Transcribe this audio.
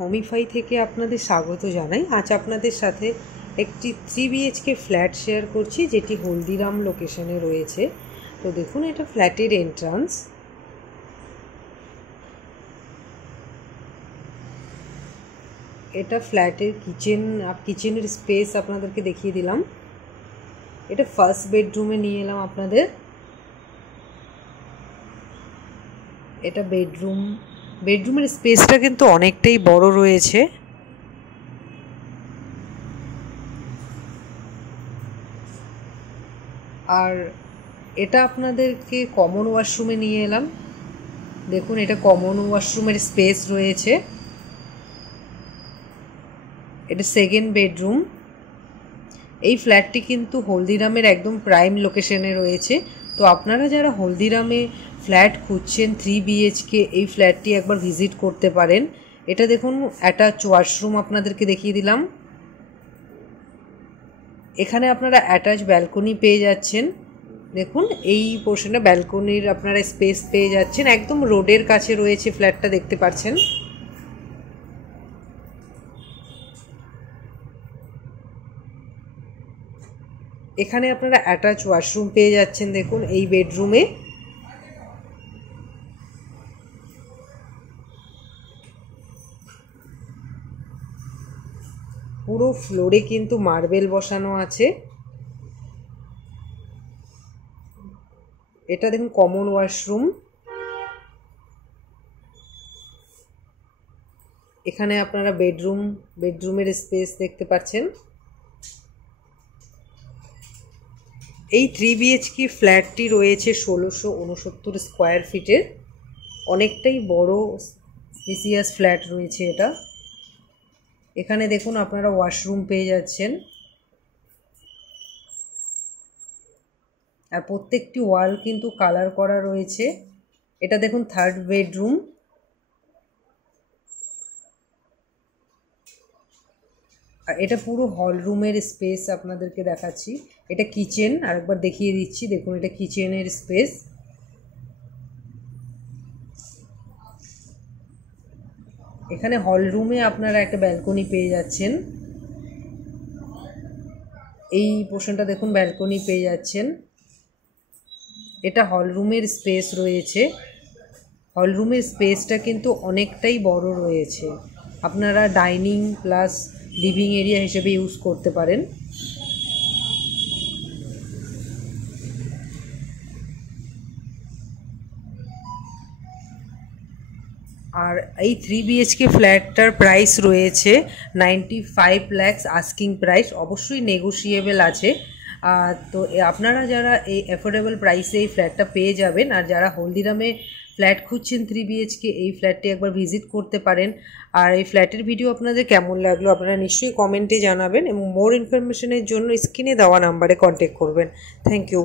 হোমিফাই থেকে আপনাদের স্বাগত জানাই। আজ আপনাদের সাথে একটি 3 বিএইচকে ফ্ল্যাট শেয়ার করছি, যেটি হলদিরাম লোকেশনে রয়েছে। তো দেখুন, এটা ফ্ল্যাটের এন্ট্রান্স। এটা ফ্ল্যাটের কিচেনের স্পেস আপনাদেরকে দেখিয়ে দিলাম। এটা ফার্স্ট বেডরুমে নিয়ে এলাম আপনাদের। এটা বেডরুমের স্পেসটা কিন্তু অনেকটাই বড় রয়েছে। আর এটা আপনাদেরকে কমন ওয়াশরুমে নিয়ে এলাম। দেখুন, এটা কমন ওয়াশরুমের স্পেস রয়েছে। এটা সেকেন্ড বেডরুম। এই ফ্ল্যাটটি কিন্তু হলদিরামের একদম প্রাইম লোকেশনে রয়েছে। তো আপনারা যারা হলদিরামে ফ্ল্যাট খুঁজছেন 3 বিএইচকে, এই ফ্ল্যাটটি একবার ভিজিট করতে পারেন। এটা দেখুন, অ্যাটাচ ওয়াশরুম আপনাদেরকে দেখিয়ে দিলাম। এখানে আপনারা অ্যাটাচ ব্যালকনি পেয়ে যাচ্ছেন। দেখুন, এই পোর্শনে ব্যালকনির আপনারা স্পেস পেয়ে যাচ্ছেন। একদম রোডের কাছে রয়েছে ফ্ল্যাটটা, দেখতে পাচ্ছেন। এখানে আপনারা অ্যাটাচ ওয়াশরুম পেয়ে যাচ্ছেন। দেখুন, এই বেডরুমে পুরো ফ্লোরে কিন্তু মার্বেল বসানো আছে। এটা দেখুন কমন ওয়াশরুম। এখানে আপনারা বেডরুমের স্পেস দেখতে পাচ্ছেন। এই 3 বিএইচকে ফ্ল্যাটটি রয়েছে 1669 স্কোয়ার ফিটের। অনেকটাই বড় স্পেসিয়াস ফ্ল্যাট রয়েছে এটা। এখানে দেখুন আপনারা ওয়াশরুম পেয়ে যাচ্ছেন। আর প্রত্যেকটি ওয়াল কিন্তু কালার করা রয়েছে। এটা দেখুন থার্ড বেডরুম। আর এটা পুরো হল রুমের স্পেস আপনাদেরকে দেখাচ্ছি। এটা কিচেন, আরেকবার দেখিয়ে দিচ্ছি। দেখুন, এটা কিচেনের স্পেস। এখানে হল রুমে আপনারা একটা ব্যালকনি পেয়ে যাচ্ছেন। এই পোর্শনটা দেখুন, ব্যালকনি পেয়ে যাচ্ছেন। এটা হল রুমের স্পেস রয়েছে। হল রুমের স্পেসটা কিন্তু অনেকটাই বড় রয়েছে। আপনারা ডাইনিং প্লাস লিভিং এরিয়া হিসেবে ইউজ করতে পারেন। আর এই 3 বিএইচকে ফ্ল্যাটটার প্রাইস রয়েছে 95 লাখস আস্কিং প্রাইস। অবশ্যই নেগোশিয়েবল আছে। তো আপনারা যারা এই অ্যাফোর্ডেবল প্রাইসে এই ফ্ল্যাটটা পেয়ে যাবেন, আর যারা হলদিরামে ফ্ল্যাট খুঁজছেন 3 বিএইচকে, এই ফ্ল্যাটটি একবার ভিজিট করতে পারেন। আর এই ফ্ল্যাটের ভিডিও আপনাদের কেমন লাগলো আপনারা নিশ্চয়ই কমেন্টে জানাবেন, এবং মোর ইনফরমেশনের জন্য স্ক্রিনে দেওয়া নাম্বারে কন্ট্যাক্ট করবেন। Thank you.